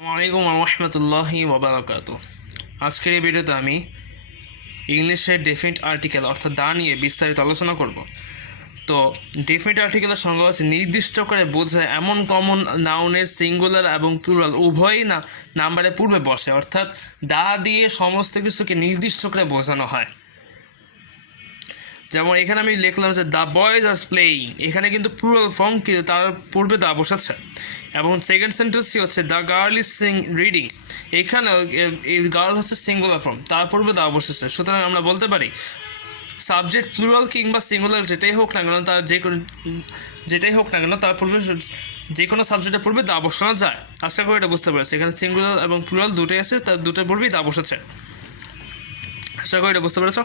আসসালামাইকুম রহমতুল্লাহি ওবরাকাতু। আজকের এই ভিডিওতে আমি ইংলিশের ডেফিনিট আর্টিকেল অর্থাৎ দা নিয়ে বিস্তারিত আলোচনা করব। তো ডেফিনিট আর্টিকেলের সংজ্ঞা হচ্ছে নির্দিষ্ট করে বোঝায় এমন কমন নাউনের সিঙ্গুলার এবং প্লুরাল উভয়ই নাম্বারের পূর্বে বসে, অর্থাৎ দা দিয়ে সমস্ত কিছুকে নির্দিষ্ট করে বোঝানো হয়। যেমন এখানে আমি লিখলাম যে দ্য বয়েজ আর প্লেয়িং, এখানে কিন্তু প্লুরাল ফর্ম কিন্তু তার পূর্বে দা বসাচ্ছে। এবং সেকেন্ড সেন্টেন্সটি হচ্ছে দ্য গার্ল ইজ রিডিং, এখানেও এই গার্ল হচ্ছে সিঙ্গুলার ফর্ম, তার পূর্বে দা বসেছে। সুতরাং আমরা বলতে পারি সাবজেক্ট প্লুরাল কিংবা সিঙ্গুলার যেটাই হোক না কেন, তার পূর্বে যে কোনো সাবজেক্টের পূর্বে দা বসানো যায়। আশা করি এটা বুঝতে পারছি। এখানে সিঙ্গুলার এবং প্লুরাল দুটোই আছে, তার দুটোর পূর্বেই দা বসেছে। আশা করি এটা বুঝতে পেরেছ।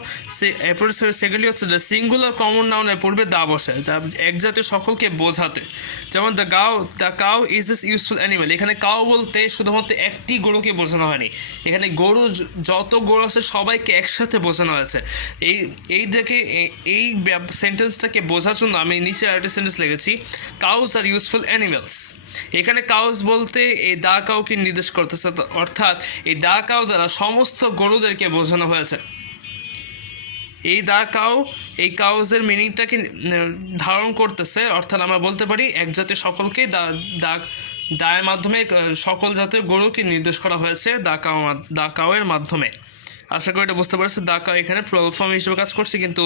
এরপরে সেকেন্ডলি হচ্ছে সিঙ্গুলার কমন নাউনের পূর্বে দা বসে, যা এক জাতীয় সকলকে বোঝাতে। যেমন the cow is S useful animal, এখানে কাউ বলতে শুধুমাত্র একটি গরুকে বোঝানো হয়নি, এখানে গরু যত গরু আছে সবাইকে একসাথে বোঝানো হয়েছে। এই সেন্টেন্সটাকে বোঝার জন্য আমি নিচে আরেকটি সেন্টেন্স লিখেছি, কাউজ আর ইউজফুল অ্যানিমেলস। এখানে কাউজ বলতে এই দা কাউকে নির্দেশ করতেছে, অর্থাৎ এই দা কাউ দ্বারা সমস্ত গরুদেরকে বোঝানো হয়েছে। এই দা কাউ এই কাউজের মিনিংটাকে ধারণ করতেছে, অর্থাৎ আমরা বলতে পারি এক জাতীয় সকলকে দায়ের মাধ্যমে সকল জাতীয় গরুকে নির্দেশ করা হয়েছে দা কাউয়ের মাধ্যমে। আশা করি এটা বুঝতে পারছি। দা কাউ এখানে প্লুরাল ফর্ম হিসেবে কাজ করছে, কিন্তু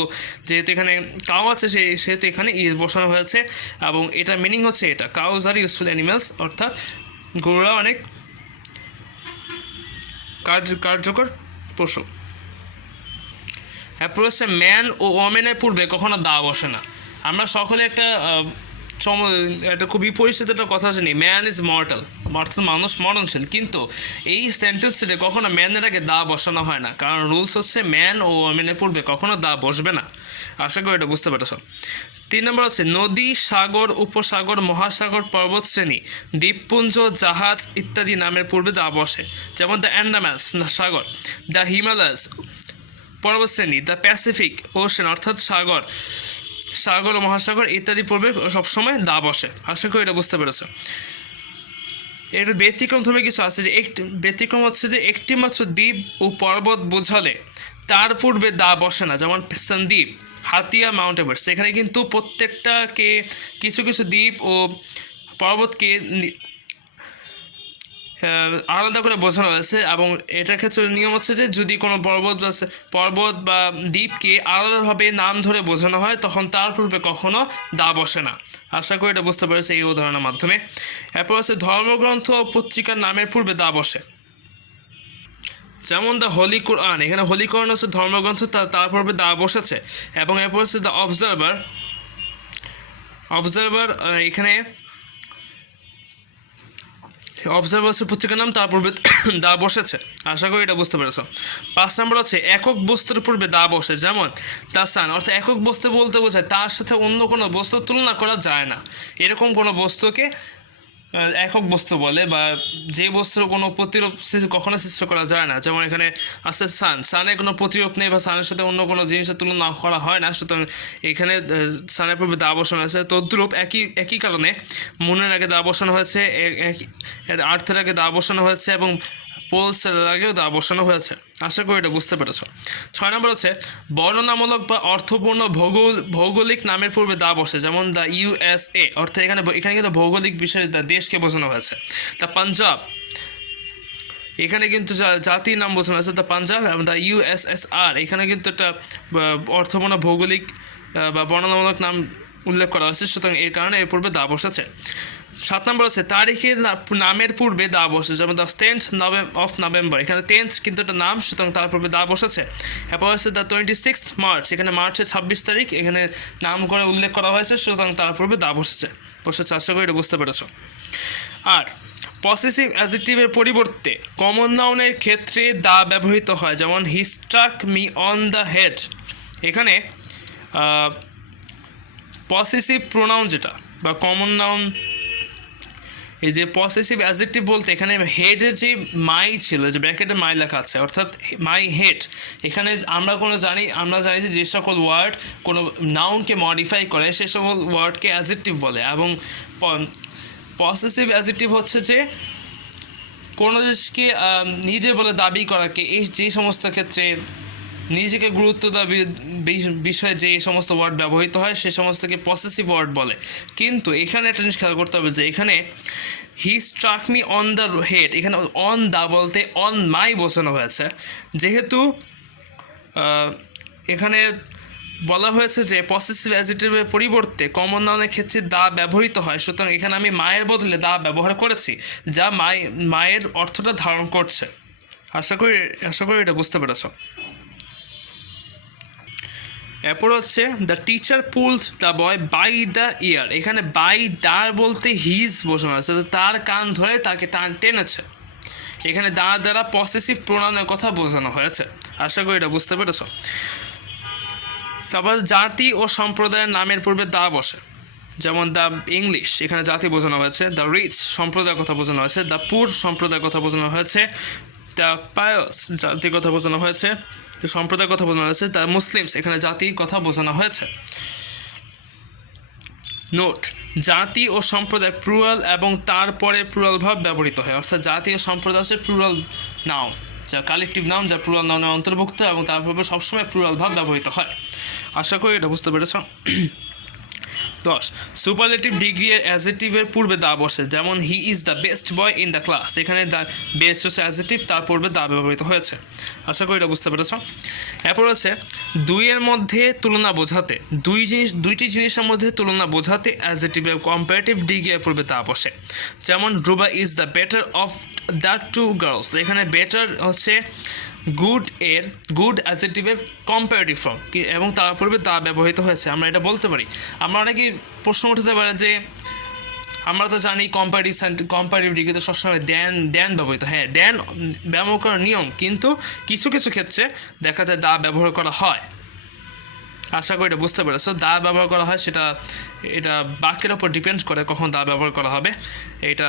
যেহেতু এখানে কাউ আছে সেহেতু এখানে ইজ বসানো হয়েছে, এবং এটার মিনিং হচ্ছে এটা কাউজ আর ইউজফুল অ্যানিমেলস, অর্থাৎ গরুরা অনেক কার্যকর পশু। এরপর হচ্ছে ম্যান ও ওমেনের পূর্বে কখনো দা বসে না। আমরা সকলে একটা খুবই পরিচিত একটা কথা জানি, ম্যান ইজ মর্টাল, অর্থাৎ মানুষ মরণশীল, কিন্তু এই সেন্টেন্সটিতে কখনো ম্যানের আগে দা বসানো হয় না, কারণ রুলস হচ্ছে ম্যান ও ওমেনের পূর্বে কখনো দা বসবে না। আশা করি এটা বুঝতে পেরেছ। 3 নম্বর হচ্ছে নদী, সাগর, উপসাগর, মহাসাগর, পর্বতশ্রেণী, দ্বীপপুঞ্জ, জাহাজ ইত্যাদি নামের পূর্বে দা বসে। যেমন দ্য অ্যান্ডামানস সাগর, দ্য হিমালয়াস পর্বতশ্রেণী, দ্য প্যাসিফিক ওশেন অর্থাৎ সাগর ও মহাসাগর ইত্যাদি পূর্বে সবসময় দা বসে। আশা করি এটা বুঝতে পেরেছ। এর ব্যতিক্রম ধর্মে কিছু আছে, যে ব্যতিক্রম হচ্ছে যে একটি মাত্র দ্বীপ ও পর্বত বোঝালে তার পূর্বে দা বসে না। যেমন সন্দ্বীপ, হাতিয়া, মাউন্ট এভারেস্ট, সেখানে কিন্তু প্রত্যেকটাকে কিছু কিছু দ্বীপ ও পর্বতকে আলাদা করে বোঝানো হয়েছে, এবং এটার ক্ষেত্রে নিয়ম হচ্ছে যে যদি কোনো পর্বত বা দ্বীপকে আলাদাভাবে নাম ধরে বোঝানো হয় তখন তার পূর্বে কখনো দা বসে না। আশা করি এটা বুঝতে পেরেছে এই উদাহরণের মাধ্যমে। এরপর হচ্ছে ধর্মগ্রন্থ ও পত্রিকার নামের পূর্বে দা বসে। যেমন দ্য হোলি কোরআন, এখানে হোলি কোরআন হচ্ছে ধর্মগ্রন্থ, তার পূর্বে দা বসেছে। এবং এরপর হচ্ছে দ্য অবজারভার, এখানে অবজারভার্স পত্রিকার নাম, তার পূর্বে দা বসেছে। আশা করি এটা বুঝতে পেরেছ। 5 নম্বর হচ্ছে একক বস্তুর পূর্বে দা বসে। যেমন দ্য সান, অর্থাৎ একক বস্তু বলতে বোঝায় তার সাথে অন্য কোনো বস্তুর তুলনা করা যায় না, এরকম কোনো বস্তুকে একক বস্তু বলে, বা যে বস্তুর কোনো প্রতিরূপ কখনো সৃষ্টি করা যায় না। যেমন এখানে আছে সানের কোনো প্রতিরূপ নেই, বা সানের সাথে অন্য কোনো জিনিসের তুলনা করা হয় না, সুতরাং এখানে সানের পূর্বে দা বসানো হয়েছে। তদ্রূপ একই কারণে মুনের আগে দা বসানো হয়েছে, আর্থের আগে দা বসানো হয়েছে, এবং পোলসের আগেও দা বসানো হয়েছে। আশা করি এটা বুঝতে পেরেছ। 6 নম্বর হচ্ছে বর্ণনামূলক বা অর্থপূর্ণ ভৌগোলিক নামের পূর্বে দা বসে। যেমন দ্য USA, অর্থাৎ এখানে কিন্তু ভৌগোলিক বিষয়ে দেশকে বোঝানো হয়েছে। দ্য পাঞ্জাব, এখানে কিন্তু জাতির নাম বোঝানো হয়েছে দ্য পাঞ্জাব। এবং দ্য USSR, এখানে কিন্তু একটা অর্থপূর্ণ ভৌগোলিক বা বর্ণনামূলক নাম উল্লেখ করা হয়েছে, সুতরাং এই কারণে এর পূর্বে দা বসেছে। 7 নম্বর হচ্ছে তারিখের নামের পূর্বে দা বসে। যেমন দ্য 10th of November, এখানে 10th কিন্তু একটা নাম, সুতরাং তার পূর্বে দা বসেছে। এরপর হচ্ছে দ্য 26th March, এখানে মার্চের 26 তারিখ, এখানে নাম করে উল্লেখ করা হয়েছে, সুতরাং তার পূর্বে দা বসেছে। আশা করি এটা বুঝতে পেরেছ। আর পসেসিভ অ্যাডজেক্টিভের পরিবর্তে কমন নাউনের ক্ষেত্রে দা ব্যবহৃত হয়। যেমন he struck me on the head, এখানে পসেসিভ প্রোনাউন যেটা বা কমন নাউন, এই যে পসেসিভ অ্যাডজেক্টিভ বলতে এখানে হেডের যে মাই ছিল, যে ব্র্যাকেটে মাই লেখা আছে, অর্থাৎ মাই হেড, এখানে আমরা জানি যে সকল ওয়ার্ড কোনো নাউনকে মডিফাই করে সে সকল ওয়ার্ডকে অ্যাডজেক্টিভ বলে। এবং পসেসিভ অ্যাডজেক্টিভ হচ্ছে যে কোনো জিনিসকে নিজে বলে দাবি করাকে এই যে সমস্ত ক্ষেত্রে নিজেকে গুরুত্ব দাবি বিষয়ে যে সমস্ত ওয়ার্ড ব্যবহৃত হয় সে সমস্তকে পসেসিভ ওয়ার্ড বলে। কিন্তু এখানে একটা জিনিস খেয়াল করতে হবে যে এখানে he struck me on the head, এখানে অন দ্য বলতে অন মাই বোঝানো হয়েছে। যেহেতু এখানে বলা হয়েছে যে পসেসিভ অ্যাডজেক্টিভের পরিবর্তে কমন নাউনের ক্ষেত্রে দা ব্যবহৃত হয়, সুতরাং এখানে আমি মায়ের বদলে দা ব্যবহার করেছি, যা মায়ের অর্থটা ধারণ করছে। আশা করি এটা বুঝতে পেরেছ। এরপর হচ্ছে the teacher pulls the boy by the ear, এখানে বাই দ্য বলতে হিজ বোঝানো হয়েছে, তার কান ধরে তাকে টেনেছে। এখানে দ্বারা পসেসিভ প্রোনাউনের কথা বোঝানো হয়েছে। আশা করি এটা বুঝতে পেরেছ। তারপর জাতি ও সম্প্রদায়ের নামের পূর্বে দা বসে, যেমন দ্য ইংলিশ, এখানে জাতি বোঝানো হয়েছে। দ্য রিচ সম্প্রদায়ের কথা বোঝানো হয়েছে। দ্য পুর সম্প্রদায়ের কথা বোঝানো হয়েছে। দ্য পায়স জাতির কথা বোঝানো হয়েছে, সম্প্রদায়ের কথা বোঝানো হয়েছে। দ্য মুসলিমস এখানে জাতির কথা বোঝানো হয়েছে। নোট, জাতি ও সম্প্রদায় প্লুরাল এবং তারপরে প্লুরাল ভাব ব্যবহৃত হয়, অর্থাৎ জাতি ও সম্প্রদায় হচ্ছে প্লুরাল নাউন, যা কালেকটিভ নাউন, যা প্লুরাল নাউনের অন্তর্ভুক্ত এবং তারপরে সবসময় প্লুরাল ভাব ব্যবহৃত হয়। আশা করি এটা বুঝতে পেরেছ। 10, সুপারলেটিভ ডিগ্রি অ্যাডজেক্টিভের পূর্বে দা বসে, যেমন he is the best boy in the class, এখানে দ্য বেস্ট হচ্ছে অ্যাডজেক্টিভ, তার পূর্বে দা ব্যবহৃত হয়েছে। আশা করি এটা বুঝতে পেরেছ। এরপর হচ্ছে দুইয়ের মধ্যে তুলনা বোঝাতে, দুইটি জিনিসের মধ্যে তুলনা বোঝাতে অ্যাডজেক্টিভের কম্পারেটিভ ডিগ্রি এর পূর্বে দা বসে, যেমন Ruba is the better of the two girls, এখানে বেটার হচ্ছে গুড অ্যাডজেক্টিভের কম্পারেটিভ ফর্ম এবং তার পূর্বে দা ব্যবহৃত হয়েছে। আমরা এটা বলতে পারি। আমরা অনেকেই প্রশ্ন উঠতে পারে যে আমরা তো জানি কম্পারেটিভ ডিগ্রিতে সবসময় দেন ব্যবহৃত, হ্যাঁ দেন ব্যবহার করার নিয়ম, কিন্তু কিছু কিছু ক্ষেত্রে দেখা যায় দা ব্যবহার করা হয়। আশা করি এটা বুঝতে পেরেছো। দা ব্যবহার করা হয় এটা বাক্যের ওপর ডিপেন্ড করে কখন দা ব্যবহার করা হবে, এটা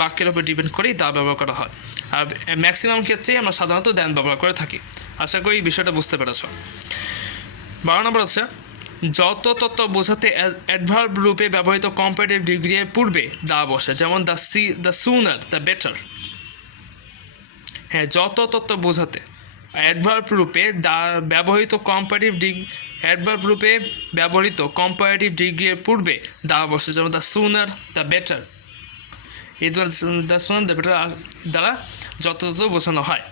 বাক্যের উপর ডিপেন্ড করেই দা ব্যবহার করা হয়। আর ম্যাক্সিমাম ক্ষেত্রেই আমরা সাধারণত দেন ব্যবহার করে থাকি। আশা করি বিষয়টা বুঝতে পেরেছ। 12 নম্বর হচ্ছে যত তত্ত্ব বোঝাতে অ্যাডভার্ব রূপে ব্যবহৃত কম্পারেটিভ ডিগ্রির পূর্বে দা বসে, যেমন দ্য সুনার দ্য বেটার। হ্যাঁ, যত তত্ত্ব বোঝাতে অ্যাডভার্ব রূপে ব্যবহৃত কম্পারেটিভ ডিগ্রির পূর্বে দা বসে, যেমন দ্য সুনার দ্য বেটার। এই দ্য সুনার দ্য বেটার দ্বারা যত বোঝানো হয়।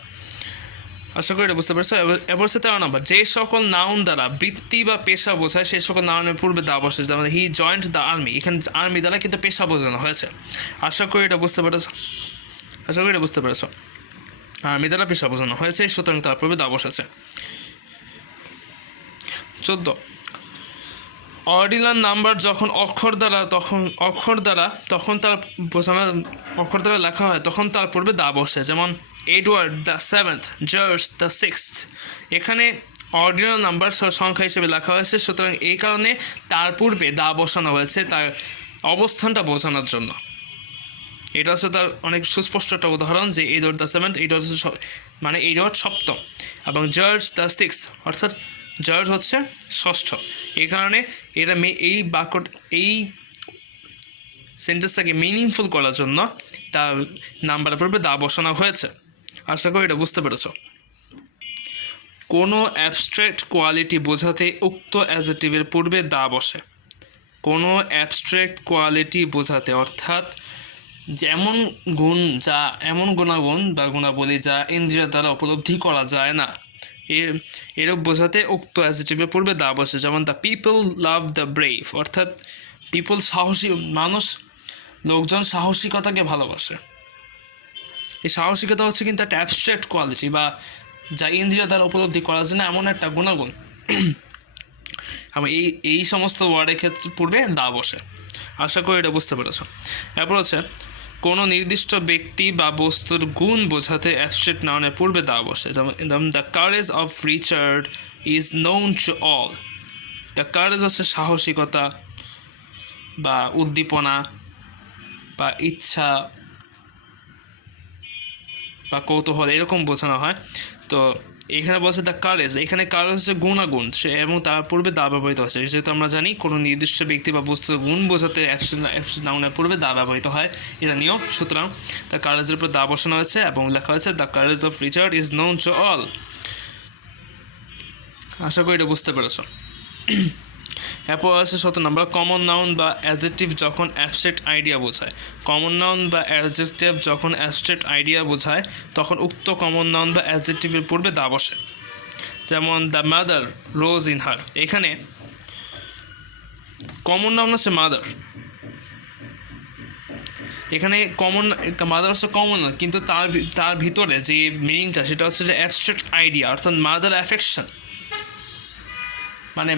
আশা করি এটা বুঝতে পারছো। এবার হচ্ছে 13 নম্বর, যে সকল নাউন দ্বারা বৃত্তি বা পেশা বোঝায় সেই সকল নাউনের পূর্বে দা বসে, যেমন হি জয়েন্ট দ্য আর্মি, এখানে আর্মি দ্বারা কিন্তু পেশা বোঝানো হয়েছে। আশা করি এটা বুঝতে পেরেছো। আর্মি দ্বারা পেশা বোঝানো হয়েছে, সুতরাং তার পূর্বে দা বসেছে। 14, অর্ডিনাল নাম্বার যখন অক্ষর দ্বারা লেখা হয় তখন তার পূর্বে দা বসে, যেমন Edward the 7th, George the 6th। এখানে অর্ডিনাল নাম্বার সংখ্যা হিসেবে লেখা হয়েছে, সুতরাং এই কারণে তার পূর্বে দা বসানো হয়েছে তার অবস্থানটা বোঝানোর জন্য। এটা হচ্ছে তার অনেক সুস্পষ্ট একটা উদাহরণ যে এডওয়ার্ড দ্য 7th, মানে এডওয়ার্ড সপ্তম, এবং জর্জ দ্য 6th অর্থাৎ জর্জ হচ্ছে ষষ্ঠ। এই কারণে এই সেন্টেন্সটাকে মিনিংফুল করার জন্য তার নাম্বারের পূর্বে দা বসানো হয়েছে। আশা করি এটা বুঝতে পেরেছ। কোনো অ্যাবস্ট্রাক্ট কোয়ালিটি বোঝাতে উক্ত অ্যাডজেক্টিভের পূর্বে দা বসে। কোনো অ্যাবস্ট্রাক্ট কোয়ালিটি বোঝাতে, অর্থাৎ যেমন এমন গুণাগুণ বা গুণাবলী যা ইন্দ্রিয় দ্বারা উপলব্ধি করা যায় না, এরূপ বোঝাতে উক্ত অ্যাডজেক্টিভের পূর্বে দা বসে, যেমন the people love the brave, অর্থাৎ লোকজন সাহসিকতাকে ভালোবাসে। এই সাহসিকতা হচ্ছে কিন্তু একটা অ্যাবস্ট্রাক্ট কোয়ালিটি বা যা ইন্দ্রিয় দ্বারা উপলব্ধি করা যায় না এমন একটা গুণাগুণ। এই সমস্ত ওয়ার্ডের ক্ষেত্রে পূর্বে দা বসে। আশা করি এটা বুঝতে পেরেছ। এরপর হচ্ছে কোনো নির্দিষ্ট ব্যক্তি বা বস্তুর গুণ বোঝাতে অ্যাবস্ট্রাক্ট নাউনের পূর্বে দা বসে, যেমন the courage of Richard is known to all. The courage হচ্ছে সাহসিকতা বা উদ্দীপনা বা ইচ্ছা বা কৌতূহল, এরকম বোঝানো হয়। তো এখানে বলছে দ্য কারেজ, এখানে কারেজ হচ্ছে গুণাগুণ সে, এবং তার পূর্বে দা ব্যবহৃত হচ্ছে। যেহেতু আমরা জানি কোনো নির্দিষ্ট ব্যক্তি বা বস্তুর গুণ বোঝাতে অ্যাবস্ট্রাক্ট নাউনের পূর্বে দা ব্যবহৃত হয়, এটা নিয়ম। সুতরাং দ্য কারেজের উপর দা বসানো হয়েছে এবং লেখা হয়েছে the courage of Richard is known to all. আশা করি এটা বুঝতে পেরেছ। এরপর আছে 17 নম্বর, কমন নাউন বা অ্যাডজেক্টিভ যখন অ্যাবস্ট্রাক্ট আইডিয়া বোঝায়। কমন নাউন বা অ্যাডজেক্টিভ যখন অ্যাবস্ট্রাক্ট আইডিয়া বোঝায় তখন উক্ত কমন নাউন বা অ্যাডজেক্টিভের পূর্বে দা বসে। যেমন the mother rose in her, এখানে কমন নাউন হচ্ছে মাদার, এখানে কমন মাদার হচ্ছে কমন নাউন, কিন্তু তার ভিতরে যে মিনিংটা সেটা হচ্ছে যে অ্যাবস্ট্রাক্ট আইডিয়া, অর্থাৎ মাদার অ্যাফেকশন, মানে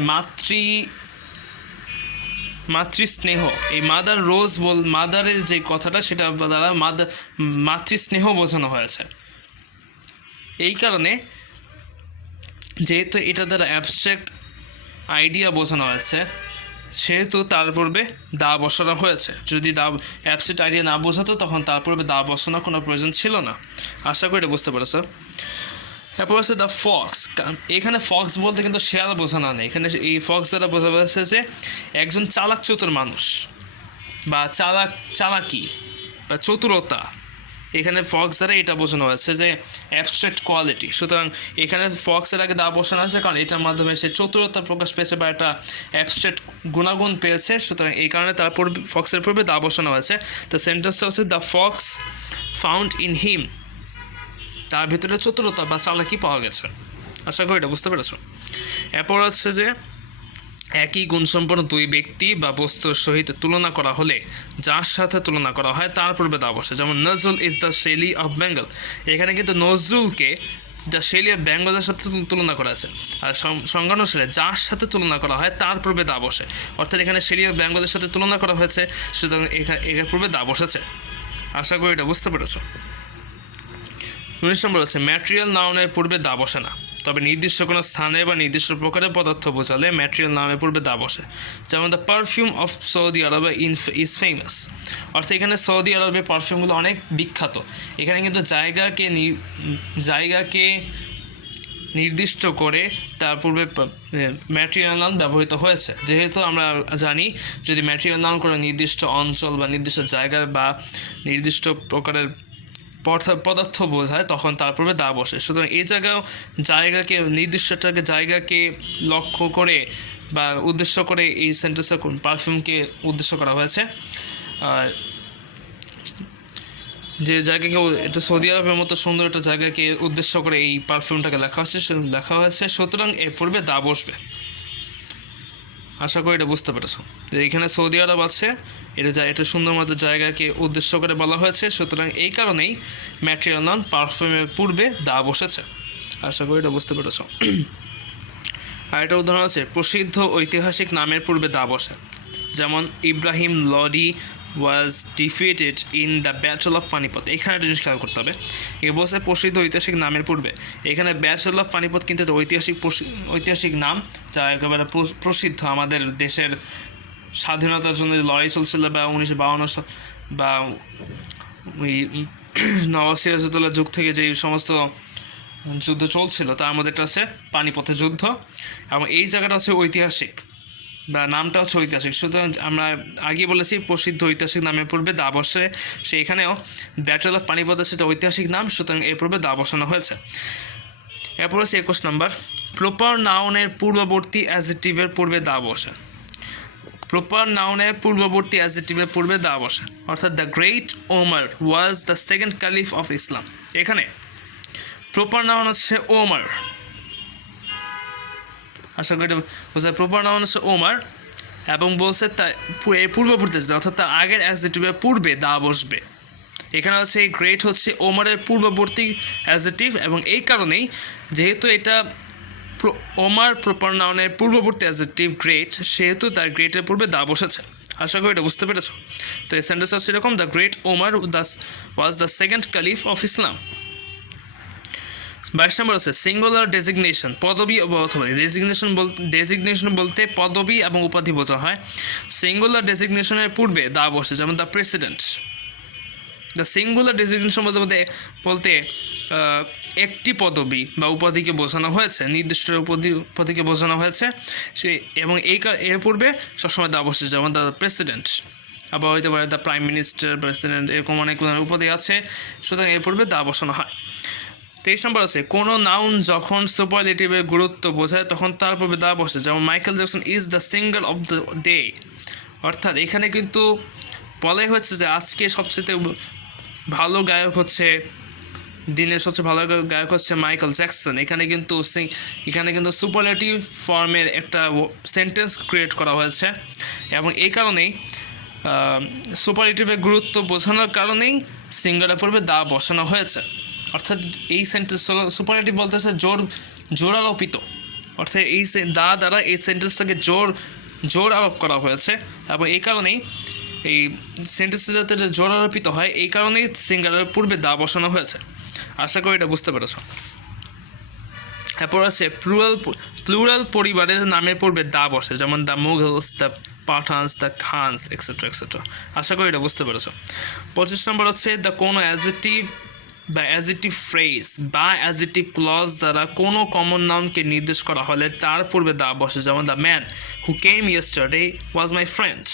মাতৃস্নেহ। এই মাদার রোজ মাদারের যে কথাটা সেটা দ্বারা মাতৃস্নেহ বোঝানো হয়েছে। এই কারণে যেহেতু এটা দ্বারা অ্যাবস্ট্রাক্ট আইডিয়া বোঝানো হয়েছে সেহেতু তার পূর্বে দা বসানো হয়েছে। যদি দা অ্যাবস্ট্রাক্ট আইডিয়া না বোঝাতো তখন তার পূর্বে দা বসানোর কোনো প্রয়োজন ছিল না। আশা করি এটা বুঝতে পেরেছ। এরপর হচ্ছে দ্য ফক্স, এখানে ফক্স বলতে কিন্তু শেয়াল বোঝানো নেই, এখানে এই ফক্স দ্বারা বোঝা যাচ্ছে যে একজন চালাক চতুর মানুষ বা চালাকি বা চতুরতা। এখানে ফক্স দ্বারা এটা বোঝানো হয়েছে যে অ্যাবস্ট্রাক্ট কোয়ালিটি। সুতরাং এখানে ফক্সের আগে দা বসানো হয়েছে কারণ এটার মাধ্যমে সে চতুরতা প্রকাশ পেয়েছে বা একটা অ্যাবস্ট্রাক্ট গুণাগুণ পেয়েছে। সুতরাং এই কারণে তার ফক্সের পূর্বে দা বসানো হয়েছে। তো সেন্টেন্সটা হচ্ছে the Fox found in him, তার ভিতরে চতুরতা বা চালাকি পাওয়া গেছে। আশা করি এটা বুঝতে পেরেছ। এরপর হচ্ছে যে একই গুণসম্পন্ন দুই ব্যক্তি বা বস্তুর সহিত তুলনা করা হলে যার সাথে তুলনা করা হয় তার পূর্বে দা বসে। যেমন Nazrul is the Shelley of Bengal, এখানে কিন্তু নজরুলকে দ্য শেলি অফ বেঙ্গলের সাথে তুলনা করা আছে, আর সংজ্ঞানুসারে যার সাথে তুলনা করা হয় তার পূর্বে দা বসে। অর্থাৎ এখানে শেলি অফ বেঙ্গলের সাথে তুলনা করা হয়েছে, সুতরাং এখানে পূর্বে দা বসেছে। আশা করি এটা বুঝতে পেরেছ। 19 নম্বর হচ্ছে ম্যাটেরিয়াল নাউনের পূর্বে দা বসে না, তবে নির্দিষ্ট কোনো স্থানে বা নির্দিষ্ট প্রকারের পদার্থ বোঝালে ম্যাটেরিয়াল নাউনের পূর্বে দা বসে। যেমন দ্য পারফিউম অফ সৌদি আরবে ইজ ফেমাস, অর্থাৎ এখানে সৌদি আরবে পারফিউমগুলো অনেক বিখ্যাত। এখানে কিন্তু জায়গাকে নির্দিষ্ট করে তার পূর্বে ম্যাটেরিয়াল নাউন ব্যবহৃত হয়েছে। যেহেতু আমরা জানি যদি ম্যাটেরিয়াল নাউন করে নির্দিষ্ট অঞ্চল বা নির্দিষ্ট জায়গার বা নির্দিষ্ট প্রকারের পদার্থ বোঝায় তখন তার পূর্বে দা বসে। সুতরাং এই জায়গাকে নির্দিষ্ট জায়গাকে লক্ষ্য করে বা উদ্দেশ্য করে এই সেন্টেন্সে পারফিউমকে উদ্দেশ্য করা হয়েছে। যে জায়গাকে এটা সৌদি আরবের মতো সুন্দর একটা জায়গাকে উদ্দেশ্য করে এই পারফিউমটাকে লেখা হয়েছে, সুতরাং এর পূর্বে দা বসবে। আশা করি এটা বুঝতে পেরেছো। যে এখানে সৌদি আরব আছে, এটা সুন্দর মতো জায়গাকে উদ্দেশ্য করে বলা হয়েছে, সুতরাং এই কারণেই ম্যাটেরিয়াল নাউন পারফিউমের পূর্বে দা বসেছে। আশা করি এটা বুঝতে পেরেছো। আর একটা উদাহরণ আছে প্রসিদ্ধ ঐতিহাসিক নামের পূর্বে দা বসে। যেমন Ibrahim Lodi was defeated in the battle of Panipat, এখানে একটা জিনিস খেয়াল করতে হবে। এ বলছে প্রসিদ্ধ ঐতিহাসিক নামের পূর্বে, এখানে ব্যাটল অফ পানিপথ কিন্তু একটা ঐতিহাসিক নাম যা একেবারে প্রসিদ্ধ। আমাদের দেশের স্বাধীনতার জন্য লড়াই চলছিল বা 1952 বা ওই নওয়াব সিরাজউদ্দৌলার যুগ থেকে যে সমস্ত যুদ্ধ চলছিল তার মধ্যে একটা আছে পানিপথের যুদ্ধ, এবং এই জায়গাটা হচ্ছে ঐতিহাসিক বা নামটা হচ্ছে ঐতিহাসিক। সুতরাং আমরা আগে বলেছি প্রসিদ্ধ ঐতিহাসিক নামের পূর্বে দা বসে, সেখানেও ব্যাটল অফ পানিপথ সেটা ঐতিহাসিক নাম, সুতরাং এর পূর্বে দা বসানো হয়েছে। এরপর হচ্ছে 21 নম্বর, প্রপার নাউনের পূর্ববর্তী অ্যাডজেক্টিভের পূর্বে দা বসে। প্রপার নাউনের পূর্ববর্তী অ্যাডজেক্টিভের পূর্বে দা বসে, অর্থাৎ the great Omar was the second caliph of Islam. এখানে প্রপার নাউন হচ্ছে ওমর, আশা করি বোঝায়। প্রপার নাউন হচ্ছে ওমর এবং বলছে তার পূর্ববর্তী অর্থাৎ তার আগের অ্যাডজেক্টিভের পূর্বে দা বসবে। এখানে হচ্ছে এই গ্রেট হচ্ছে ওমরের পূর্ববর্তী অ্যাডজেক্টিভ, এবং এই কারণেই যেহেতু এটা ওমর প্রপার নাউনের পূর্ববর্তী অ্যাডজেক্টিভ গ্রেট, সেহেতু তার গ্রেটের পূর্বে দা বসেছে। আশা করি এটা বুঝতে পেরেছো। তো এই সেন্টেন্স হচ্ছে এরকম, the great Omar was the second caliph of Islam. 22 নম্বর হচ্ছে সিঙ্গুলার ডেজিগনেশন, পদবি অথবা ডেজিগনেশন বলতে পদবি এবং উপাধি বোঝা হয়। সিঙ্গুলার ডেজিগনেশনের পূর্বে দা বসে, যেমন the president. The singular designation বলতে একটি পদবি বা উপাধিকে বোঝানো হয়েছে, নির্দিষ্ট উপাধিকে বোঝানো হয়েছে সে, এবং এর পূর্বে সবসময় দা বসে, যেমন দ্য প্রেসিডেন্ট, আবার হইতে পারে দ্য প্রাইম মিনিস্টার, প্রেসিডেন্ট, এরকম অনেক উপাধি আছে, সুতরাং এর পূর্বে দা বসানো হয়। 23 নম্বর আছে কোনো নাউন যখন সুপারলেটিভের গুরুত্ব বোঝায় তখন তার পূর্বে দা বসে, যেমন Michael Jackson is the singer of the day. অর্থাৎ এখানে কিন্তু বলাই হচ্ছে যে আজকে সবচেয়ে ভালো গায়ক হচ্ছে, দিনের সবচেয়ে ভালো গায়ক হচ্ছে মাইকেল জ্যাকসন। এখানে কিন্তু সুপারলেটিভ ফর্মের একটা সেন্টেন্স ক্রিয়েট করা হয়েছে, এবং এই কারণেই সুপারলেটিভের গুরুত্ব বোঝানোর কারণেই সিঙ্গারের পূর্বে দা বসানো হয়েছে। অর্থাৎ এই সেন্টেন্স সুপারলেটিভ বলতেছে জোরালোপিত, অর্থাৎ এই দা দ্বারা এই সেন্টেন্সটাকে জোর আরোপ করা হয়েছে, এবং এই কারণেই এই সেন্টেন্সটা যাতে জোরালোপিত হয় এই কারণেই সিঙ্গারের পূর্বে দা বসানো হয়েছে। আশা করি এটা বুঝতে পেরেছ। এরপর আছে প্লুরাল পরিবারের নামের পূর্বে দা বসে, যেমন the Mughals, the Pathans, the Khans, etcetera etcetera. আশা করি এটা বুঝতে পেরেছ। 25 নম্বর হচ্ছে দ্য কোনো অ্যাজেটিভ বা অ্যাজেটিভ ফ্রেজ বা অ্যাজেটিভ ক্লজ দ্বারা কোনো কমন নাউনকে নির্দেশ করা হলে তার পূর্বে দা বসে, যেমন the man who came yesterday was my friend.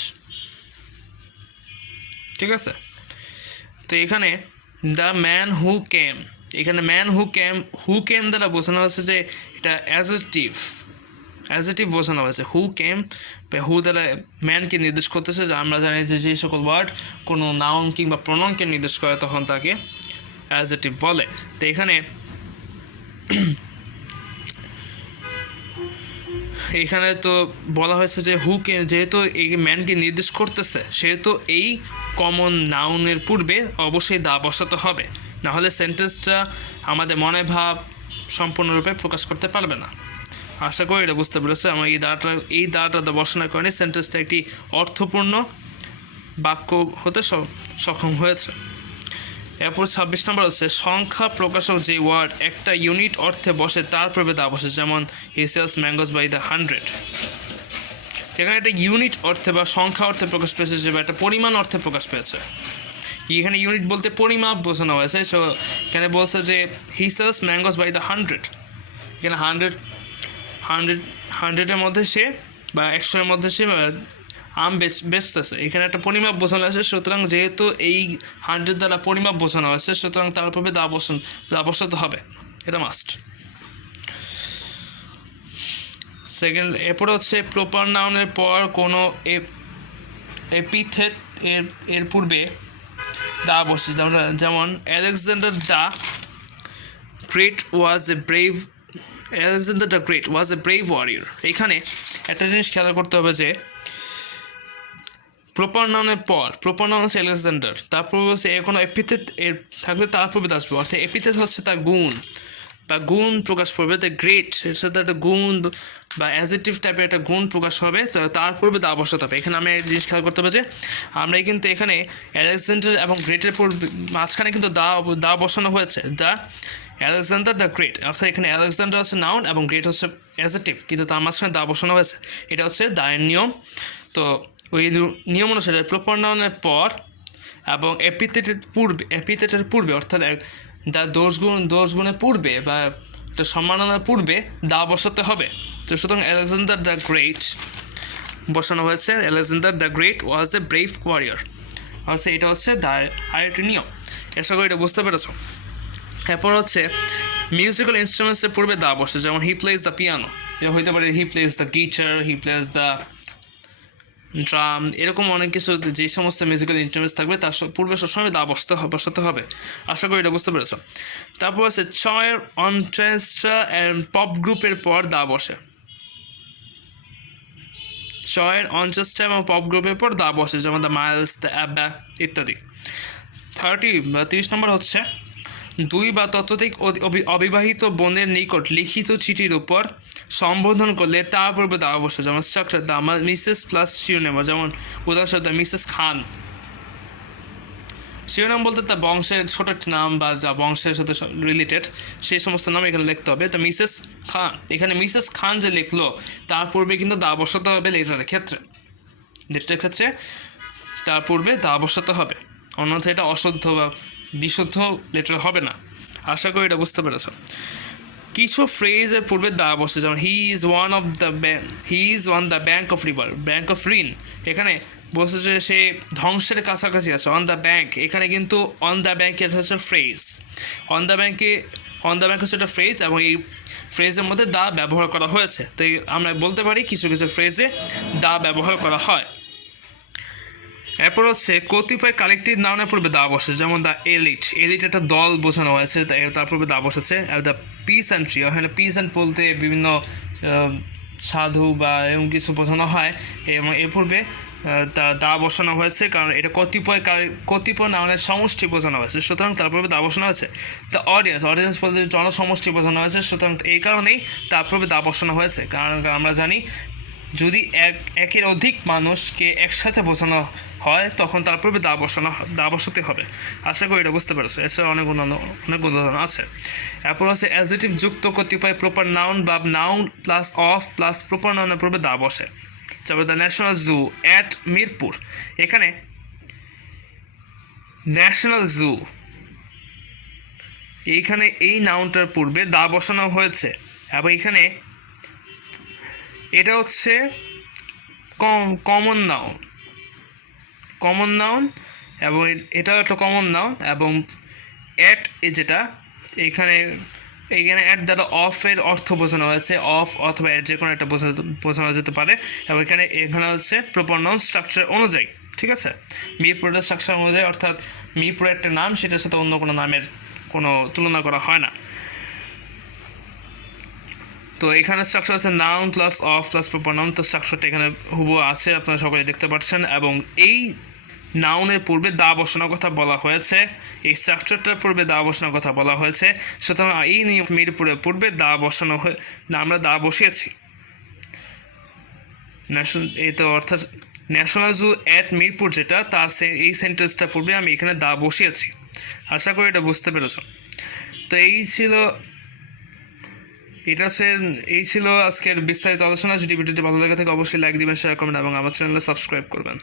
ঠিক আছে, তো এখানে দ্য ম্যান হু কেম, এখানে ম্যান হু কেম দ্বারা বোঝানো হচ্ছে যে এটা অ্যাজেটিভ বোঝানো হয়েছে। হু কেম বা হু দ্বারা ম্যানকে নির্দেশ করতেছে, যে আমরা জানি যে সকল ওয়ার্ড কোনো নাউন কিংবা প্রনাউনকে নির্দেশ করে তখন তাকে অ্যাজেটিভ বলে। তো এখানে তো বলা হয়েছে যে হু কেম, যেহেতু এই ম্যানকে নির্দেশ করতেছে সেহেতু এই কমন নাউনের পূর্বে অবশ্যই দা বসাতে হবে, নাহলে সেন্টেন্সটা আমাদের মনে ভাব সম্পূর্ণরূপে প্রকাশ করতে পারবে না। আশা করি এটা বুঝতে পেরেছে। আমার এই দাটা বসানোর কারণে সেন্টেন্সটা একটি অর্থপূর্ণ বাক্য হতে সক্ষম হয়েছে। এরপর 26 নম্বর হচ্ছে সংখ্যা প্রকাশক যে ওয়ার্ড একটা ইউনিট অর্থে বসে তার পূর্বে দা বসে, যেমন he sells mangoes by the 100। যেখানে একটা ইউনিট অর্থে বা সংখ্যা অর্থে প্রকাশ পেয়েছে, যে একটা পরিমাণ অর্থে প্রকাশ পেয়েছে। এখানে ইউনিট বলতে পরিমাপ বোঝানো হয়েছে। সো এখানে বলছে যে he sells mangoes by the 100। এখানে 100-এর মধ্যে সে বা 100-এর মধ্যে সে আম বেচতেছে, এখানে একটা পরিমাপ বোঝানো আছে। সুতরাং যেহেতু এই 100 দ্বারা পরিমাপ বোঝানো হয়েছে, সুতরাং তার পূর্বে দা বসাতে হবে, এটা মাস্ট। সেকেন্ড, এরপরে হচ্ছে প্রপার নাউনের পর কোনো এপিথেট এর পূর্বে দা বসে, যেমন Alexander the Great was a brave warrior. এখানে একটা জিনিস খেয়াল করতে হবে যে প্রপার নাউনের পর, প্রপার নাউন হচ্ছে আলেকজান্ডার, তারপর হচ্ছে কোনো এপিথেট এর থাকলে তার পূর্বে আসবে, অর্থাৎ এপিথেট হচ্ছে তার গুণ প্রকাশ করবে। দ্য গ্রেট এর সাথে একটা গুণ বা অ্যাজেটিভ টাইপের একটা গুণ প্রকাশ হবে, তার পূর্বে দা বসাতে হবে। এখানে আমি একটা জিনিস খেয়াল করতে হবে যে আমরা কিন্তু এখানে আলেকজান্ডার এবং গ্রেটের পূর্বে মাঝখানে কিন্তু দা বসানো হয়েছে, দ্য আলেকজান্ডার দ্য গ্রেট, অর্থাৎ এখানে আলেকজান্ডার হচ্ছে নাউন এবং গ্রেট হচ্ছে অ্যাজেটিভ, কিন্তু তার মাঝখানে দা বসানো হয়েছে। এটা হচ্ছে দায়ের নিয়ম। তো ওই নিয়ম অনুসারে প্রপার নাউনের পর এবং এপিথেটের পূর্বে অর্থাৎ দা দোষগুণের পূর্বে বা একটা সম্মাননার পূর্বে দা বসাতে হবে। তো সুতরাং আলেকজান্ডার দ্য গ্রেট বসানো হয়েছে, Alexander the Great was a brave warrior. অর্থাৎ এটা হচ্ছে আরেকটি নিয়ম। আশা করি এটা বুঝতে পেরেছ। এরপর হচ্ছে মিউজিক্যাল ইনস্ট্রুমেন্টসের পূর্বে দা বসে, যেমন হি প্লেজ দ্য পিয়ানো, এটা হইতে পারে he plays the guitar, he plays the drum, এরকম অনেক কিছু যে সমস্ত মিউজিক্যাল ইনস্ট্রুমেন্টস থাকবে তার পূর্বে সবসময় দা বসাতে হবে। আশা করি এটা বুঝতে পেরেছ। তারপর আছে চয়ের অর্কেস্ট্রা অ্যান্ড পপ গ্রুপের পর দা বসে, চয়ের অর্কেস্ট্রা এবং পপ গ্রুপের পর দা বসে, যেমন দ্য মাইলস, দ্য অ্যাব্বা ইত্যাদি। 30 নম্বর হচ্ছে 2 বা ততোধিক অবিবাহিত বোনের নিকট লিখিত চিঠির উপর সম্বোধন করলে তার পূর্বে দা বসে, যেমন স্ট্রাকচার দ্য মিসেস প্লাস শিরোনাম, যেমন উদাহরণস্বরূপ দ্য মিসেস খান। শিরোনাম বলতে তার বংশের ছোট নাম বা যা বংশের সাথে রিলেটেড সেই সমস্ত নাম এখানে লিখতে হবে। তো মিসেস খান, এখানে মিসেস খান যে লিখলো তার পূর্বে কিন্তু দা বসাতে হবে লেটারের ক্ষেত্রে তার পূর্বে দা বসাতে হবে, অন্যথায় এটা অশুদ্ধ বা বিশুদ্ধ লেটার হবে না। আশা করি এটা বুঝতে পেরেছ। কিছু ফ্রেজের পূর্বে দা বসে, যেমন he is on the bank of river, bank of Rin, এখানে বলছে যে সে ধ্বংসের কাছাকাছি আছে। অন দ্য ব্যাঙ্ক, এখানে কিন্তু অন দ্য ব্যাঙ্কের হচ্ছে ফ্রেজ, অন দ্য ব্যাঙ্ক হচ্ছে একটা ফ্রেজ এবং এই ফ্রেজের মধ্যে দা ব্যবহার করা হয়েছে। তো আমরা বলতে পারি কিছু কিছু ফ্রেজে দা ব্যবহার করা হয়। এরপর হচ্ছে কতিপয় কালেকটিভ নাউনের পূর্বে দা বসে, যেমন দ্য এলিট একটা দল বোঝানো হয়েছে, তার পূর্বে দা বসেছে। আর দ্য পিসেন্ট্রি, ওখানে পিসেন্ট বলতে বিভিন্ন সাধু বা এরকম কিছু বোঝানো হয় এবং এর পূর্বে দা বসানো হয়েছে, কারণ এটা কতিপয় নাউনের সমষ্টি বোঝানো হয়েছে, সুতরাং তার পূর্বে দা বসানো হয়েছে। দ্য অডিয়েন্স বলতে জনসমষ্টি বোঝানো হয়েছে, সুতরাং এই কারণেই তার পূর্বে দা বসানো হয়েছে। কারণ আমরা জানি যদি একের অধিক মানুষকে একসাথে বোঝানো হয় তখন তার পূর্বে দা বসাতে হবে। আশা করি এটা বুঝতে পেরেছো। এছাড়া অনেক উদাহরণ আছে। এরপর আছে অ্যাডজেক্টিভ যুক্ত কতিপয় প্রপার নাউন বা noun plus of plus proper নাউনের পূর্বে দা বসে, যেমন the national zoo at Mirpur, এখানে ন্যাশনাল জু এইখানে এই নাউনটার পূর্বে দা বসানো হয়েছে এবং এখানে এটা হচ্ছে কমন নাউন এবং এটাও একটা কমন নাউন এবং অ্যাট যেটা এইখানে অ্যাট দ্বারা অফের অর্থ বোঝানো হয়েছে, অফ অথবা অ্যাট যে কোনো একটা বোঝানো যেতে পারে এবং এখানে হচ্ছে প্রপার নাউন স্ট্রাকচার অনুযায়ী, ঠিক আছে, মিরপুরের স্ট্রাকচার অনুযায়ী, অর্থাৎ মিরপুরের একটা নাম সেটার সাথে অন্য কোনো নামের কোনো তুলনা করা হয় না। তো এখানে স্ট্রাকচার আছে noun plus of plus proper noun, তো স্ট্রাকচারটা এখানে হুবহু আছে, আপনারা সকলে দেখতে পাচ্ছেন। এবং এই নাউনের পূর্বে দা বসানোর কথা বলা হয়েছে, এই স্ট্রাকচারটার পূর্বে দা বসানোর কথা বলা হয়েছে, সুতরাং এই নিয়ম মিরপুরের পূর্বে দা বসানো আমরা দা বসিয়েছি। অর্থাৎ ন্যাশনাল জু অ্যাট মিরপুর যেটা এই সেন্টেন্সটার পূর্বে আমি এখানে দা বসিয়েছি। আশা করি এটা বুঝতে পেরেছ। তো এই ছিল আজকের বিস্তারিত আলোচনা। যদি ভিডিওটি ভালো লাগে থাকে অবশ্যই লাইক দিবেন, শেয়ার করবেন এবং আমার চ্যানেলে সাবস্ক্রাইব করবেন।